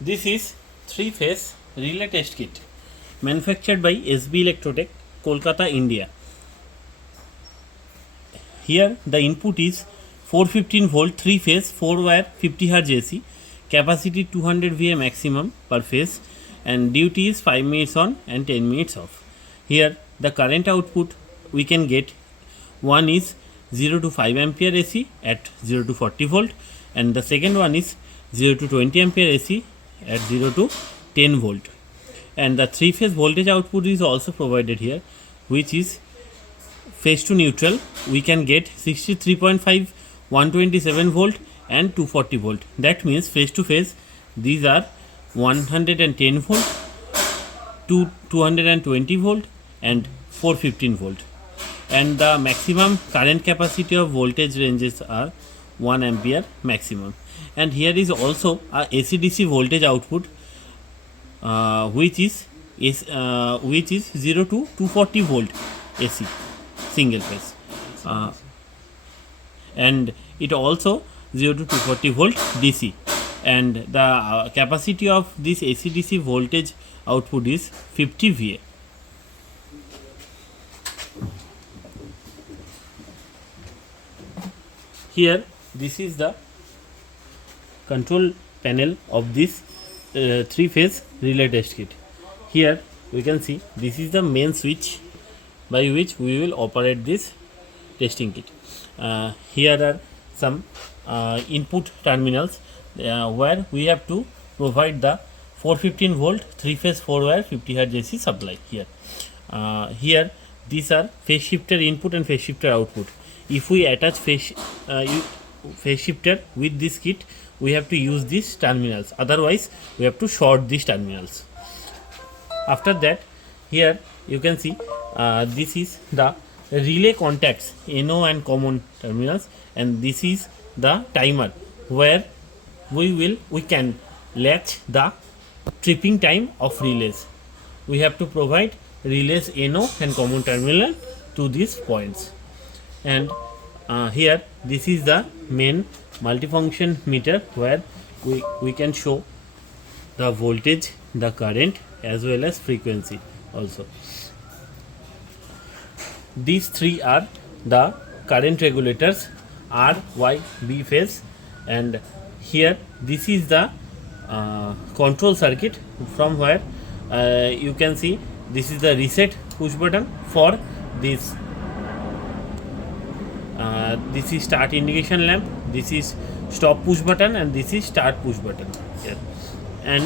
This is 3-phase relay test kit manufactured by S.B.ELECTROTECH, Kolkata, India. Here the input is 415 volt 3-phase 4-wire 50 Hz AC, capacity 200 VA maximum per phase, and duty is 5 minutes on and 10 minutes off. Here the current output we can get, one is 0 to 5 ampere AC at 0 to 40 volt, and the second one is 0 to 20 ampere AC at 0 to 10 volt. And the 3-phase voltage output is also provided here, which is phase to neutral. We can get 63.5 127 volt and 240 volt. That means phase to phase these are 110 volt, 220 volt and 415 volt, and the maximum current capacity of voltage ranges are 1 ampere maximum. And here is also a AC/DC voltage output, which is 0 to 240 volt AC single phase, and it also 0 to 240 volt DC, and the capacity of this AC/DC voltage output is 50 VA. Here this is the control panel of this 3-phase relay test kit. Here we can see this is the main switch by which we will operate this testing kit. Here are some input terminals where we have to provide the 415 volt 3-phase 4-wire 50 Hz AC supply. Here these are phase shifter input and phase shifter output. If we attach phase shifter with this kit, we have to use these terminals, otherwise we have to short these terminals. After that, here you can see this is the relay contacts, NO and common terminals, and this is the timer where we can latch the tripping time of relays. We have to provide relays NO and common terminal to these points. And here this is the main multifunction meter where we can show the voltage, the current as well as frequency also. These three are the current regulators, R, Y, B phase, and here this is the control circuit from where you can see this is the reset push button for this. This is start indication lamp, this is stop push button, and this is start push button here. And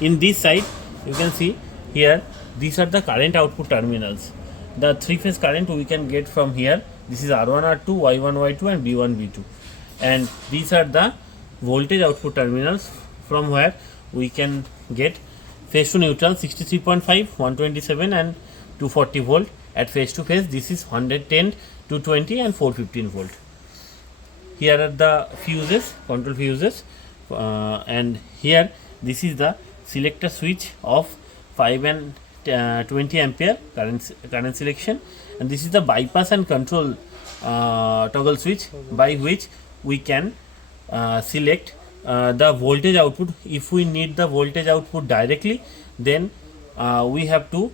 in this side you can see here these are the current output terminals. The 3-phase current we can get from here. This is R1 R2, Y1 Y2 and B1 B2, and these are the voltage output terminals from where we can get phase to neutral 63.5 127 and 240 volt. At phase to phase this is 110, 220 and 415 volt. Here are the fuses, control fuses, and here this is the selector switch of 5 and 20 ampere current selection, and this is the bypass and control toggle switch by which we can select the voltage output. If we need the voltage output directly, then we have to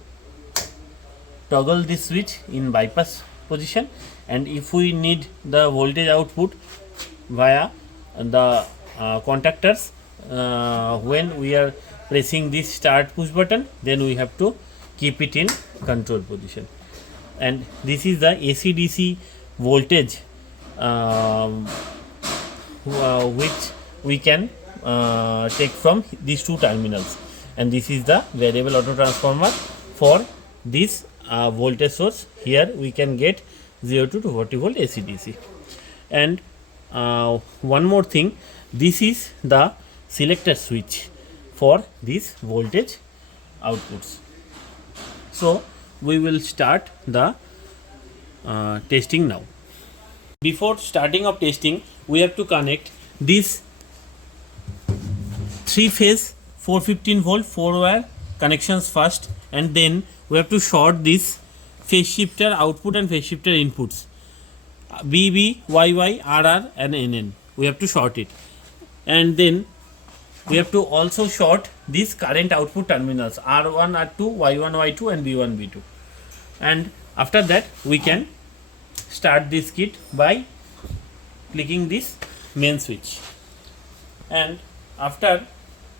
toggle this switch in bypass position, and if we need the voltage output via the contactors when we are pressing this start push button, then we have to keep it in control position. And this is the AC/DC voltage which we can take from these two terminals, and this is the variable auto transformer for this voltage source. Here we can get 0 to 240 volt AC/DC. And one more thing, this is the selector switch for these voltage outputs. So we will start the testing now. Before starting of testing, we have to connect this 3-phase 415 volt 4-wire connections first, and then we have to short this phase shifter output and phase shifter inputs, BB, YY, RR and NN. We have to short it, and then we have to also short these current output terminals R1, R2, Y1, Y2 and B1, B2. And after that we can start this kit by clicking this main switch. And after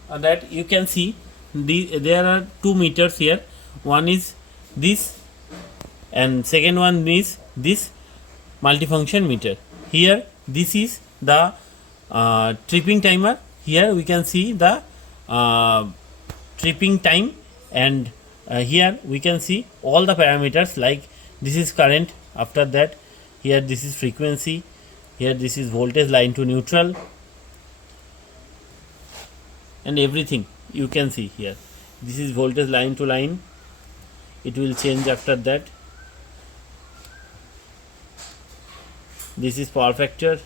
that you can see there are two meters here. One is this and second one is this multifunction meter. Here this is the tripping timer. Here we can see the tripping time, and here we can see all the parameters, like this is current, after that here this is frequency, here this is voltage line to neutral, and everything you can see here. This is voltage line to line, it will change after that. This is power factor,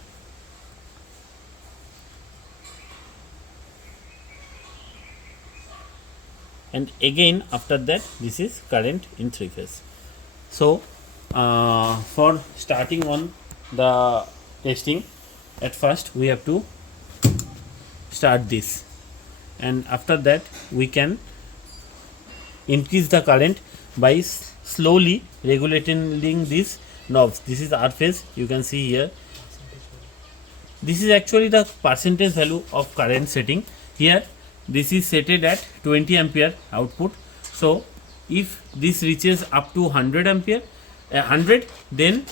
and again after that this is current in 3 phase. So for starting on the testing, at first we have to start this, and after that we can increase the current by slowly regulating these knobs. This is R phase, you can see here. This is actually the percentage value of current setting. Here this is setted at 20 ampere output. So if this reaches up to 100 ampere, 100, then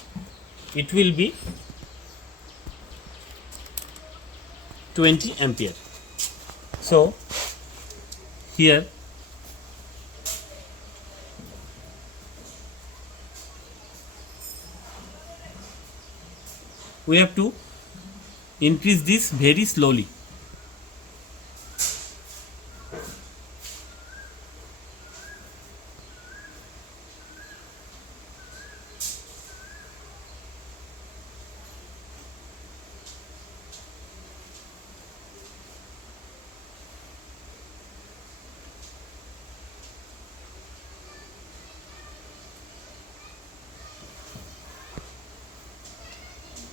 it will be 20 ampere. So here we have to increase this very slowly.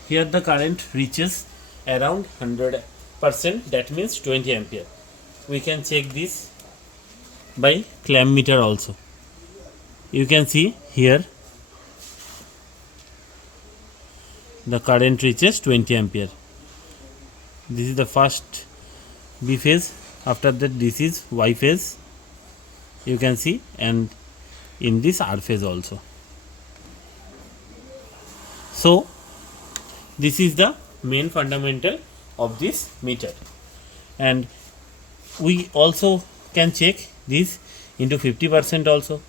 Here the current reaches around 100%, that means 20 ampere. We can check this by clamp meter also. You can see here the current reaches 20 ampere. This is the first B phase, after that this is Y phase, you can see, and in this R phase also. So this is the main fundamental of this meter, and we also can check this into 50% also.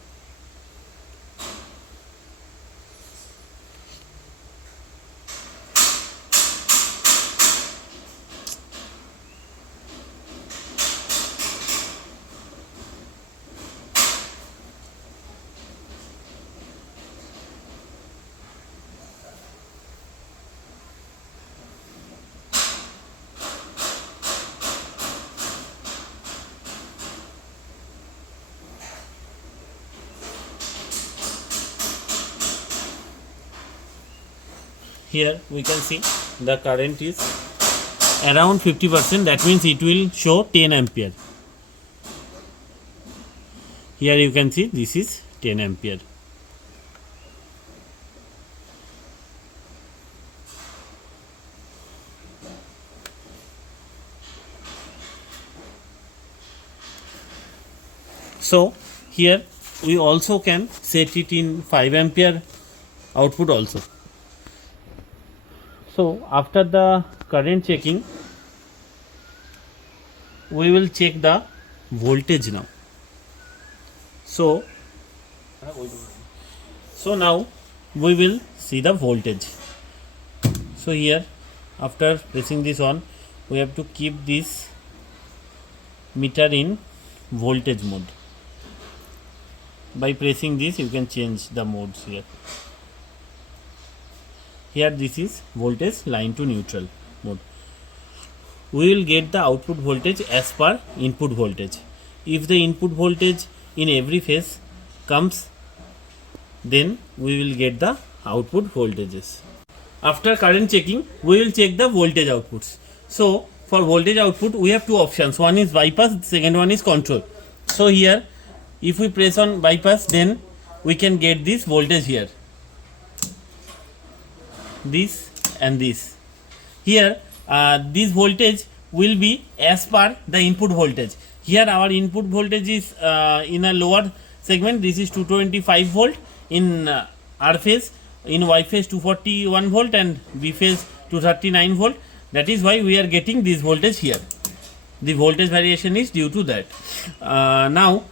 Here we can see the current is around 50%, that means it will show 10 ampere. Here you can see this is 10 ampere. So here we also can set it in 5 ampere output also. So after the current checking, we will check the voltage now. So now we will see the voltage. So here, after pressing this on, we have to keep this meter in voltage mode. By pressing this, you can change the modes here. Here this is voltage line to neutral mode. We will get the output voltage as per input voltage. If the input voltage in every phase comes, then we will get the output voltages. After current checking, we will check the voltage outputs. So for voltage output we have two options, one is bypass, second one is control. So here if we press on bypass, then we can get this voltage here, this and this. Here this voltage will be as per the input voltage. Here our input voltage is in a lower segment, this is 225 volt in R phase, in Y phase 241 volt and B phase 239 volt. That is why we are getting this voltage here. The voltage variation is due to that. Now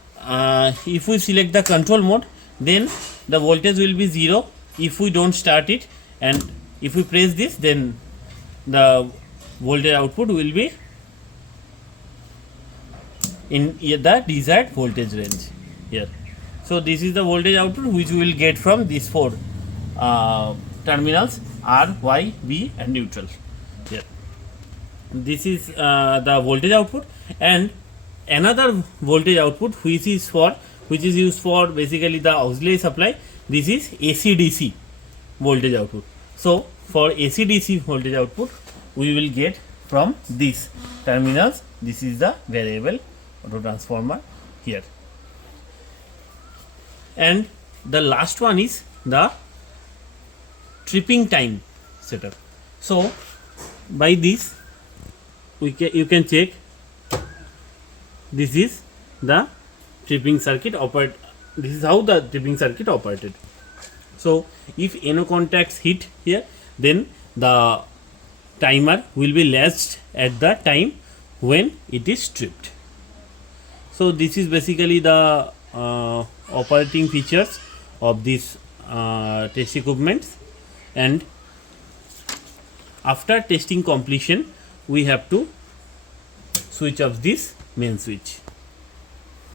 if we select the control mode, then the voltage will be 0 if we don't start it, and if we press this, then the voltage output will be in the desired voltage range here. So this is the voltage output which we will get from these four terminals R, Y, B and neutral here. This is the voltage output, and another voltage output which is used for basically the auxiliary supply. This is AC/DC voltage output. So for AC/DC voltage output we will get from these terminals. This is the variable auto transformer here, and the last one is the tripping time setup. So by this you can check, this is the tripping circuit operate. This is how the tripping circuit operated. So if NO contacts hit here, then the timer will be latched at the time when it is tripped. So this is basically the operating features of this test equipments, and after testing completion we have to switch off this main switch.